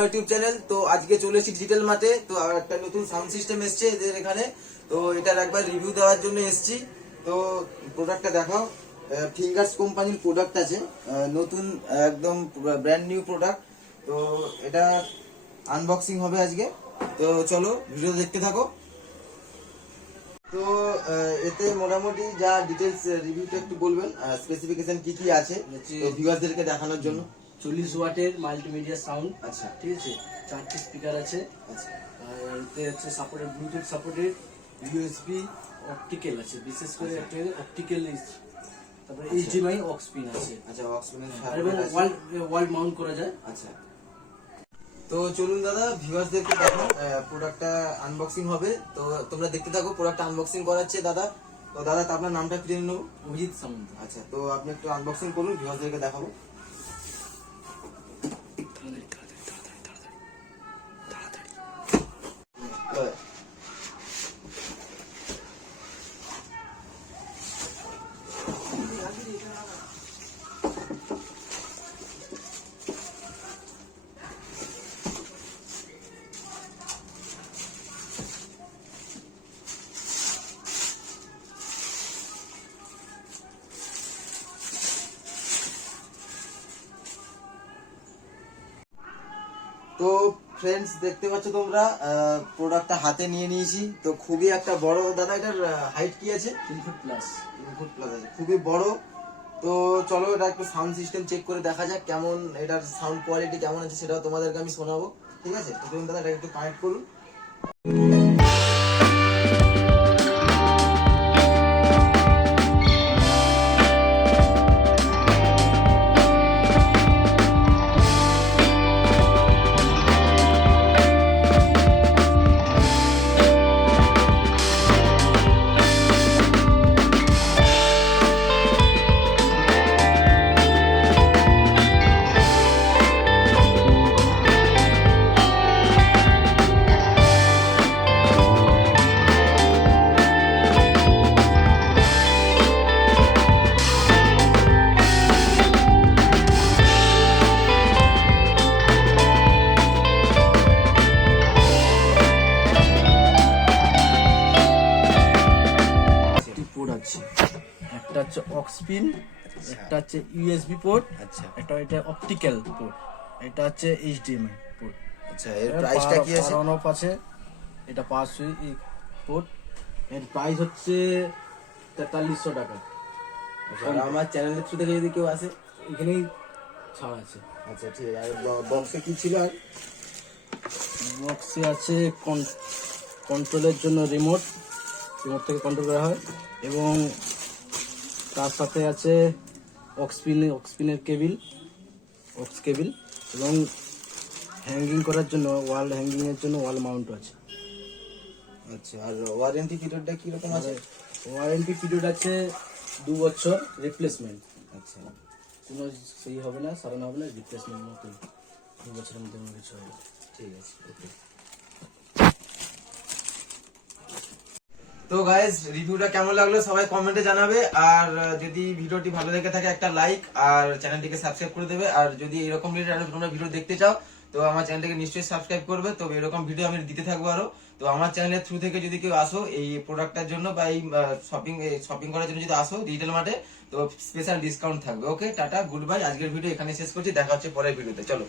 My YouTube channel. তো আজকে চলে এসেছি ডিজিটাল মার্টে। তো একটা নতুন সাউন্ড সিস্টেম এসেছে এদের এখানে, তো এটার একবার রিভিউ দেওয়ার জন্য এসেছি। তো প্রোডাক্টটা দেখাও। ফিঙ্গার্স কোম্পানির প্রোডাক্ট আছে, নতুন একদম ব্র্যান্ড নিউ প্রোডাক্ট। তো এটা আনবক্সিং হবে আজকে। তো চলো ভিডিও দেখতে থাকো। তো এতে মোটামুটি যা ডিটেলস রিভিউটা একটু বলবেন, স্পেসিফিকেশন কি কি আছে তো ভিউয়ারদেরকে দেখানোর জন্য। 40 ওয়াটের মাল্টিমিডিয়া সাউন্ড, আচ্ছা ঠিক আছে। 4টি স্পিকার আছে, আচ্ছা আর এতে হচ্ছে supported Bluetooth supported, USB, optical আছে, বিশেষ করে একটা অপটিক্যাল, তারপরে এইচডিএমআই অক্স পিন আছে। আচ্ছা অক্সপিনের আর এবং ওয়াল মাউন্ট করা যায়। আচ্ছা, তো চলুন দাদা ভিউয়ার্সদেরকে দেখো, প্রোডাক্টটা আনবক্সিং হবে। তো তোমরা দেখতে থাকো, প্রোডাক্টটা আনবক্সিং করাচ্ছে দাদা। তো দাদা তো আপনার নামটা ফিরে নেবো। অভিজিৎ সামন্ত। আচ্ছা, তো আপনি একটু আনবক্সিং করুন, ভিউয়ার্সদেরকে দেখাবো। তো ফ্রেন্ডস দেখতে পাচ্ছ তোমরা, প্রোডাক্টটা হাতে নিয়ে নিয়েছি। তো খুবই একটা বড় দাদা, এটার হাইট কি আছে? 3 ফুট প্লাস। 3 ফুট প্লাস আছে, খুবই বড়। তো চলো এটা একটু সাউন্ড সিস্টেম চেক করে দেখা যাক কেমন, এটার সাউন্ড কোয়ালিটি কেমন আছে সেটাও তোমাদেরকে আমি শোনাবো, ঠিক আছে? তো তুমি দাদা এটা একটু কানেক্ট করুন। একটা হচ্ছে অক্স পিন, একটা হচ্ছে ইউএসবি পোর্ট, আচ্ছা এটা অপটিক্যাল পোর্ট, এটা হচ্ছে এইচডিএমআই পোর্ট। আচ্ছা, এর প্রাইসটা কি আছে? অন অফ আছে, এটা পাওয়ার সুইচ পোর্ট। এর প্রাইস হচ্ছে 4300 টাকা। আর আমার চ্যানেলের থ্রু থেকে যদি কেউ আসে এখানেই ছাড় আছে। আচ্ছা ঠিক আছে। আর বক্সে কি ছিল? আর বক্সে আছে কন্ট্রোলের জন্য রিমোট থেকে কন্ট্রোল করা হয়, এবং তার সাথে আছে অক্সপিনের অক্স কেবিল, এবং হ্যাঙ্গিং করার জন্য হ্যাঙ্গিংয়ের জন্য ওয়াল মাউন্ট আছে। আচ্ছা, আর ওয়ারেন্টি পিরিয়ডটা কি রকম আছে? ওয়ারেন্টি পিরিয়ড আছে 2 বছর, রিপ্লেসমেন্ট। আচ্ছা, কোনো সেই হবে না, সারানো হবে না, রিপ্লেসমেন্ট মতো 2 বছরের মধ্যে কোনো কিছু হবে। ঠিক আছে, ওকে। তো গাইস রিভিউটা কেমন লাগলো সবাই কমেন্টে জানাবে। আর যদি ভিডিওটি ভালো লেগে থাকে একটা লাইক আর চ্যানেলটিকে সাবস্ক্রাইব করে দেবে। আর যদি এরকম তোমরা ভিডিও দেখতে চাও তো আমার চ্যানেলটিকে নিশ্চয়ই সাবস্ক্রাইব করবে। তো এরকম ভিডিও আমি দিতে থাকবো আরো। তো আমার চ্যানেলের থ্রু থেকে যদি কেউ আসো এই প্রোডাক্টটার জন্য বা এই শপিং করার জন্য যদি আসো ডিজিটাল মার্টে, তো স্পেশাল ডিসকাউন্ট থাকবে। ওকে, টাটা, গুড বাই। আজকের ভিডিও এখানে শেষ করছি, দেখা হচ্ছে পরের ভিডিওতে। চলো।